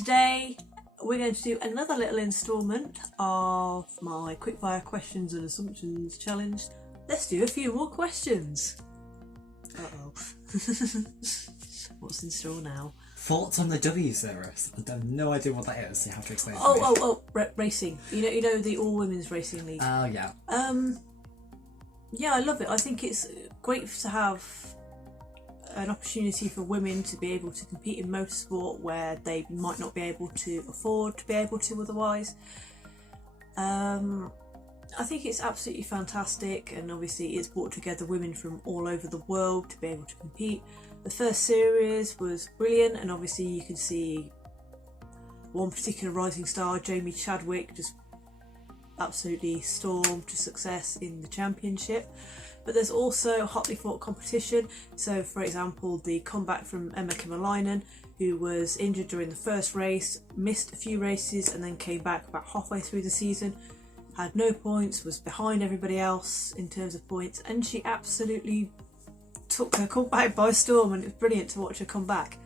Today we're going to do another little instalment of my Quickfire Questions and Assumptions challenge. Let's do a few more questions. Uh-oh. What's in store now? Thoughts on the W series? I have no idea what that is. You have to explain. Racing. You know the all women's racing league. Oh yeah. Yeah, I love it. I think it's great to have an opportunity for women to be able to compete in motorsport where they might not be able to afford to be able to otherwise. I think it's absolutely fantastic, and obviously it's brought together women from all over the world to be able to compete. The first series was brilliant, and obviously you can see one particular rising star, Jamie Chadwick, just absolutely stormed to success in the championship. But there's also hotly fought competition. So for example, the comeback from Emma Kymäläinen, who was injured during the first race, missed a few races and then came back about halfway through the season, had no points, was behind everybody else in terms of points, and she absolutely took her comeback by storm, and it was brilliant to watch her come back.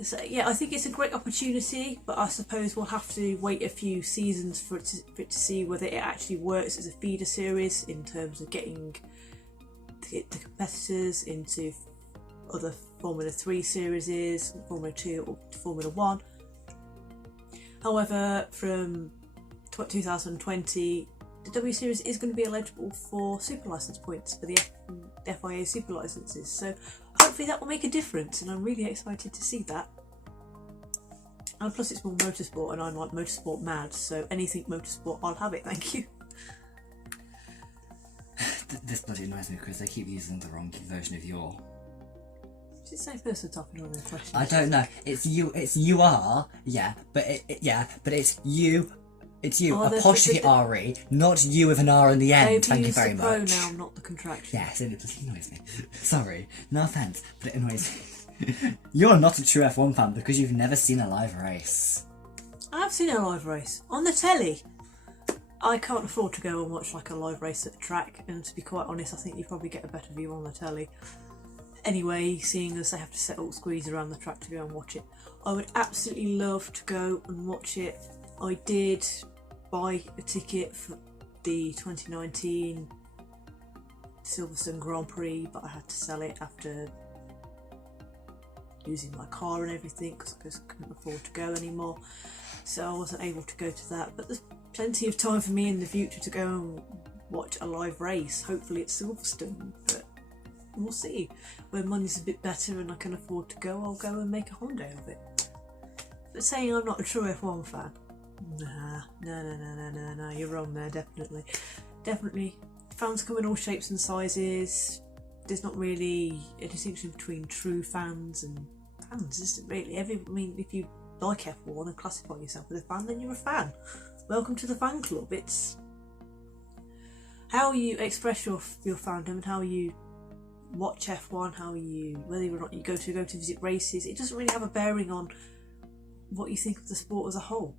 So yeah, I think it's a great opportunity, but I suppose we'll have to wait a few seasons for it to see whether it actually works as a feeder series in terms of getting the competitors into other Formula 3 series, Formula 2 or Formula 1. However, from 2020, the W Series is going to be eligible for super license points for the FIA super licenses, so hopefully that will make a difference, and I'm really excited to see that. And plus it's more motorsport, and I'm like motorsport mad, so anything motorsport, I'll have it, thank you. This bloody annoys me because they keep using the wrong version of your. Is it the same person talking on their questions? I don't know. It's you. It's you are. Yeah, but but it's you. It's you, apostrophe R-E, not you with an R in the end. Thank you very much. The pronoun, not the contraction. Yes, it annoys me. Sorry, no offence, but it annoys me. You're not a true F1 fan because you've never seen a live race. I have seen a live race on the telly. I can't afford to go and watch like a live race at the track, and to be quite honest, I think you probably get a better view on the telly. Anyway, seeing as they have to set all screens around the track to go and watch it, I would absolutely love to go and watch it. I did buy a ticket for the 2019 Silverstone Grand Prix, but I had to sell it after losing my car and everything because I couldn't afford to go anymore, so I wasn't able to go to that. But there's plenty of time for me in the future to go and watch a live race, hopefully at Silverstone, but we'll see. When money's a bit better and I can afford to go, I'll go and make a holiday of it. But saying I'm not a true F1 fan, no, you're wrong there, definitely. Fans come in all shapes and sizes. There's not really a distinction between true fans and fans, isn't really? If you like F1 and classify yourself as a fan, then you're a fan. Welcome to the fan club. It's how you express your fandom and how you watch F1, whether or not you go to visit races. It doesn't really have a bearing on what you think of the sport as a whole.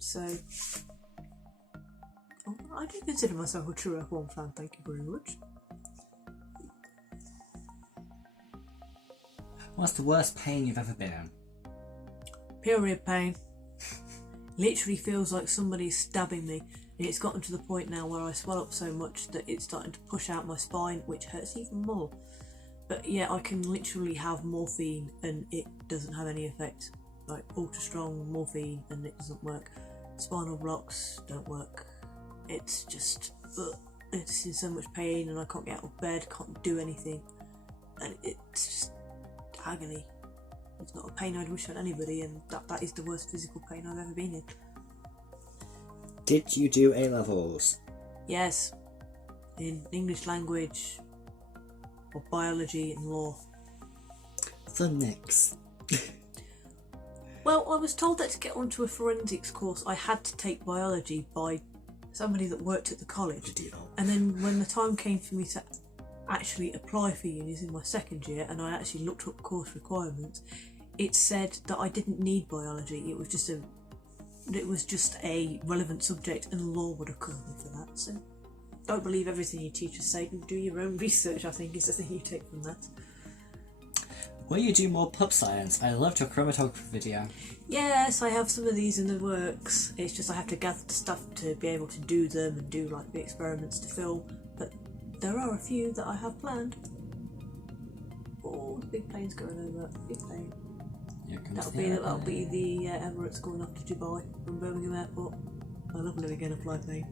So, I do consider myself a true F1 fan, thank you very much. What's the worst pain you've ever been in? Period pain. Literally feels like somebody's stabbing me, and it's gotten to the point now where I swell up so much that it's starting to push out my spine, which hurts even more. But yeah, I can literally have morphine and it doesn't have any effect. Like ultra strong morphine and it doesn't work. Spinal blocks don't work. It's just, it's in so much pain and I can't get out of bed, can't do anything, and it's just agony. It's not a pain I'd wish on anybody, and that is the worst physical pain I've ever been in. Did you do A-levels? Yes, in English language or biology and law. The next. Well, I was told that to get onto a forensics course I had to take biology by somebody that worked at the college. And then when the time came for me to actually apply for unis in my second year, and I actually looked up course requirements, it said that I didn't need biology. It was just a relevant subject, and law would have covered me for that. So don't believe everything your teachers say, and do your own research, I think, is the thing you take from that. Will you do more pub science? I loved your chromatography video. Yes, I have some of these in the works. It's just I have to gather the stuff to be able to do them and do like the experiments to film. But there are a few that I have planned. Oh, the big plane's going over. Big plane. That'll be the Emirates going off to Dubai from Birmingham Airport. I love living in a fly plane.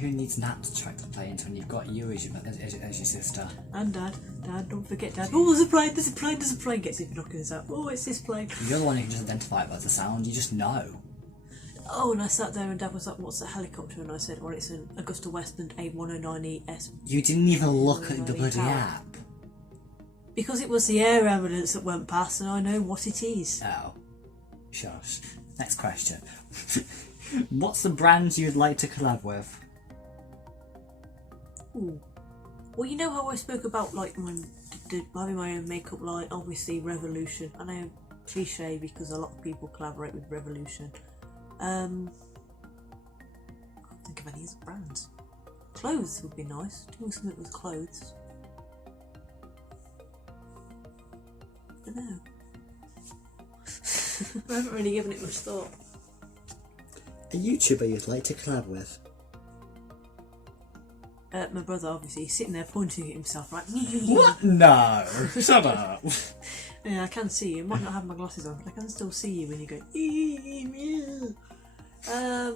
Who needs Nat to track the planes when you've got you as your sister? And Dad. Dad, don't forget Dad. Oh, there's a plane, there's a plane, there's a plane. Gets him knocking us out. Oh, it's this plane. You're the one who can just identify it by the sound. You just know. Oh, and I sat there and Dad was like, what's that helicopter? And I said, well, it's an Augusta Westland A109ES. You didn't even look at the bloody app. Because it was the air ambulance that went past and I know what it is. Oh. Shush. Next question. What's the brand you'd like to collab with? Ooh. Well, you know how I spoke about like having my own makeup line, obviously Revolution. I know cliche because a lot of people collaborate with Revolution. I can't think of any other brands. Clothes would be nice. Doing something with clothes. I don't know. I haven't really given it much thought. A YouTuber you'd like to collab with? My brother, obviously, he's sitting there pointing at himself like... What? No! Shut up! Yeah, I can see you. I might not have my glasses on, but I can still see you when you go... I'd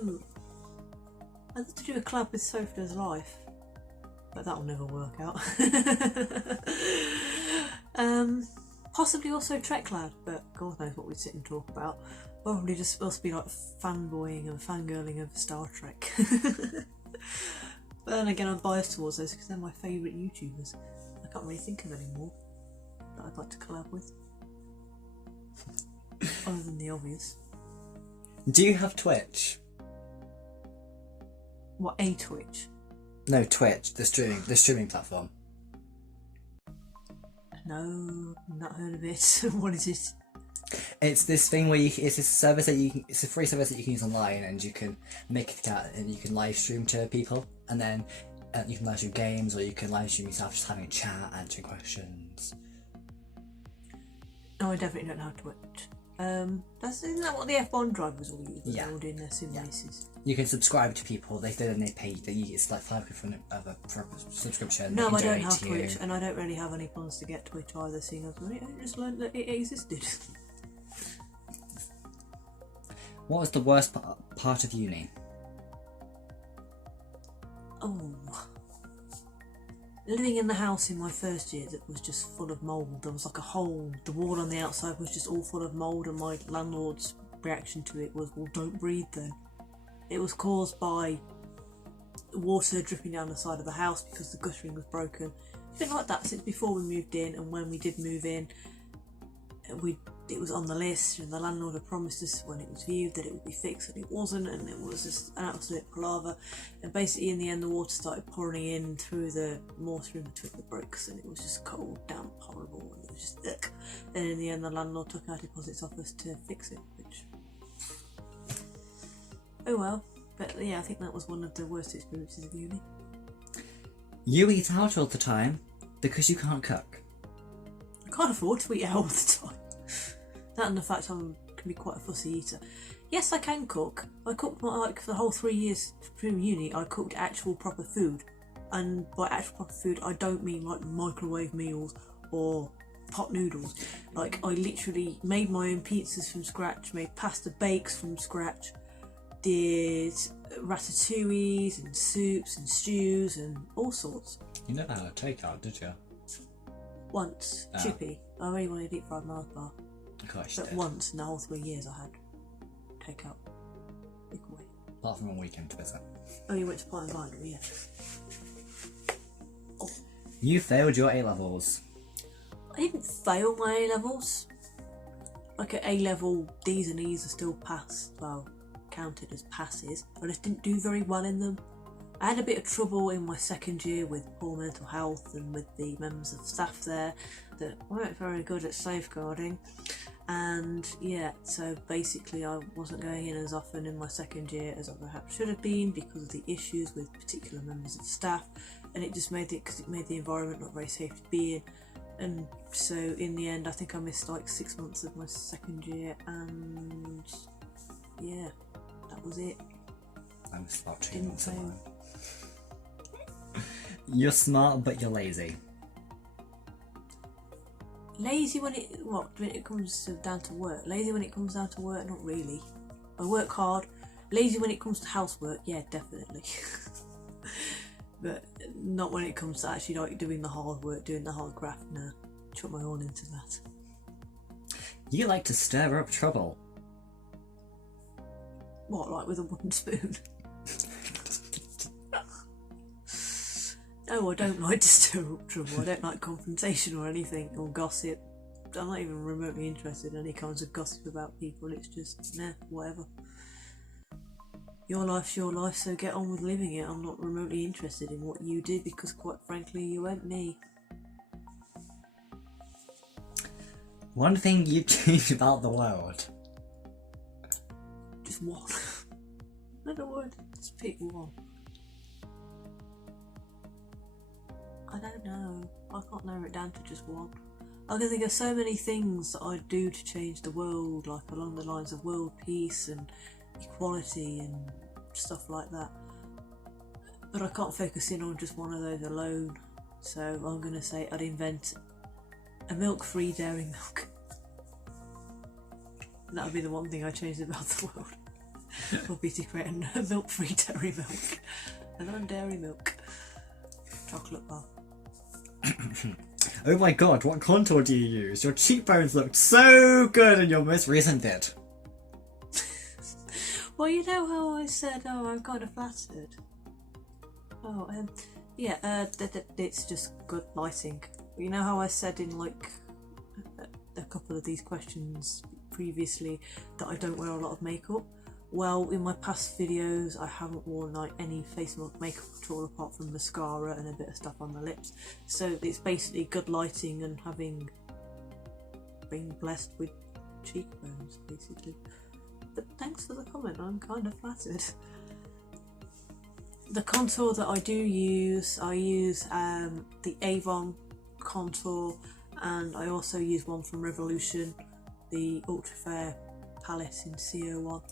love to do a collab with Sophie's Life, but that'll never work out. Possibly also Treklad, but God knows what we'd sit and talk about. Probably just supposed to be like fanboying and fangirling over Star Trek. But then again, I'm biased towards those because they're my favourite YouTubers. I can't really think of any more that I'd like to collab with. Other than the obvious. Do you have Twitch? What, a Twitch? No, Twitch, the streaming platform. No, I've not heard of it. What is it? It's this thing where it's a service that it's a free service that you can use online, and you can make it out and you can live stream to people, and then you can live stream games, or you can live stream yourself just having a chat, answering questions. No, I definitely don't have Twitch. Isn't that what the F1 drivers all use? Yeah. They're all doing their sim races. You can subscribe to people. They pay. It's like £5 for a subscription. No, I don't have Twitch, and I don't really have any plans to get Twitch either. Seeing as I just learned that it existed. What was the worst part of uni? Oh, living in the house in my first year that was just full of mould. There was like a hole. The wall on the outside was just all full of mould, and my landlord's reaction to it was, well, don't breathe then. It was caused by water dripping down the side of the house because the guttering was broken. It's been like that since before we moved in, and when we did move in, it was on the list, and the landlord had promised us when it was viewed that it would be fixed, and it wasn't, and it was just an absolute palaver. And basically in the end the water started pouring in through the mortar in between the bricks, and it was just cold, damp, horrible, and it was just ugh. And in the end the landlord took our deposits off us to fix it, which... oh well. But yeah, I think that was one of the worst experiences of uni. You eat out all the time because you can't cook. I can't afford to eat out all the time. That and the fact I can be quite a fussy eater. Yes, I can cook. I cooked like for the whole 3 years through uni. I cooked actual proper food, and by actual proper food, I don't mean like microwave meals or pot noodles. Like I literally made my own pizzas from scratch, made pasta bakes from scratch, did ratatouilles and soups and stews and all sorts. You never had a takeout, did you? Once, chippy. I really wanted to eat fried Mars bar. Gosh, But once in the whole 3 years I had takeout. Big away. Apart from a weekend visit. Oh, you went to Pine Vine, yeah. Oh. You failed your A-levels. I didn't fail my A-levels. Like at A-level, D's and E's are still passed, well, counted as passes. I just didn't do very well in them. I had a bit of trouble in my second year with poor mental health and with the members of staff there that weren't very good at safeguarding. And yeah, so basically I wasn't going in as often in my second year as I perhaps should have been because of the issues with particular members of staff, and it just made the environment not very safe to be in. And so in the end I think I missed like 6 months of my second year, and yeah, that was it. I missed about 2 Didn't months of fail. mine. You're smart, but you're lazy. Lazy when it comes down to work. Lazy when it comes down to work, not really. I work hard. Lazy when it comes to housework, yeah, definitely. But not when it comes to actually like doing the hard work, doing the hard graft. No, chuck my all into that. You like to stir up trouble. What, like with a wooden spoon? No, I don't like to stir up trouble. I don't like confrontation or anything, or gossip. I'm not even remotely interested in any kinds of gossip about people. It's just, nah, whatever. Your life's your life, so get on with living it. I'm not remotely interested in what you did, because quite frankly, you ain't me. One thing you've changed about the world. Just one. I don't want to just pick one. I don't know. I can't narrow it down to just one. I can think of so many things that I'd do to change the world, like along the lines of world peace and equality and stuff like that. But I can't focus in on just one of those alone. So I'm going to say I'd invent a milk-free dairy milk. That would be the one thing I changed about the world. Would be to create a milk-free dairy milk. A non-dairy milk chocolate bar. Oh my god, what contour do you use? Your cheekbones looked so good in your most recent vid. Well, you know how I said, oh, I'm kind of flattered. Oh, yeah, it's just good lighting. You know how I said in like a couple of these questions previously that I don't wear a lot of makeup? Well, in my past videos I haven't worn like any face makeup at all apart from mascara and a bit of stuff on the lips. So it's basically good lighting and being blessed with cheekbones, basically. But thanks for the comment, I'm kind of flattered. The contour that I use the Avon contour, and I also use one from Revolution, the Ultra Fair palette in CO1.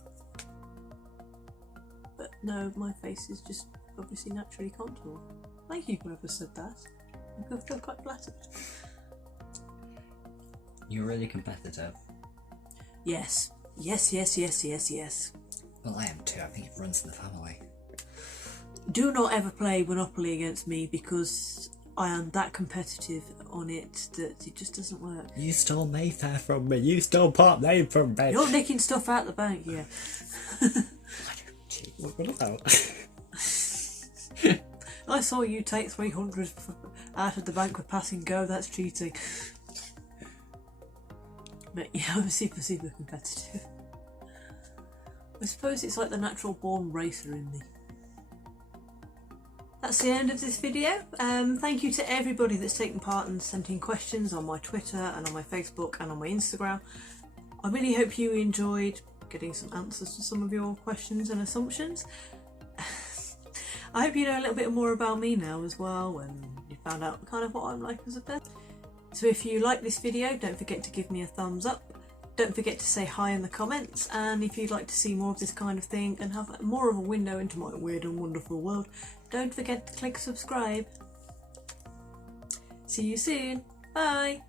But no, my face is just obviously naturally contoured. Thank you, whoever said that. I feel quite flattered. You're really competitive. Yes. Yes. Well, I am too. I think it runs in the family. Do not ever play Monopoly against me, because I am that competitive on it that it just doesn't work. You stole Mayfair from me. You stole Part Name from me. You're nicking stuff out the bank, yeah. What about? I saw you take 300 out of the bank with Pass and Go. That's cheating. But yeah, I'm super competitive. I suppose it's like the natural born racer in me. That's the end of this video. Thank you to everybody that's taken part and sent in questions on my Twitter and on my Facebook and on my Instagram. I really hope you enjoyed getting some answers to some of your questions and assumptions. I hope you know a little bit more about me now as well, and you found out kind of what I'm like as a person. So if you like this video, don't forget to give me a thumbs up. Don't forget to say hi in the comments, and if you'd like to see more of this kind of thing and have more of a window into my weird and wonderful world, don't forget to click subscribe. See you soon. Bye.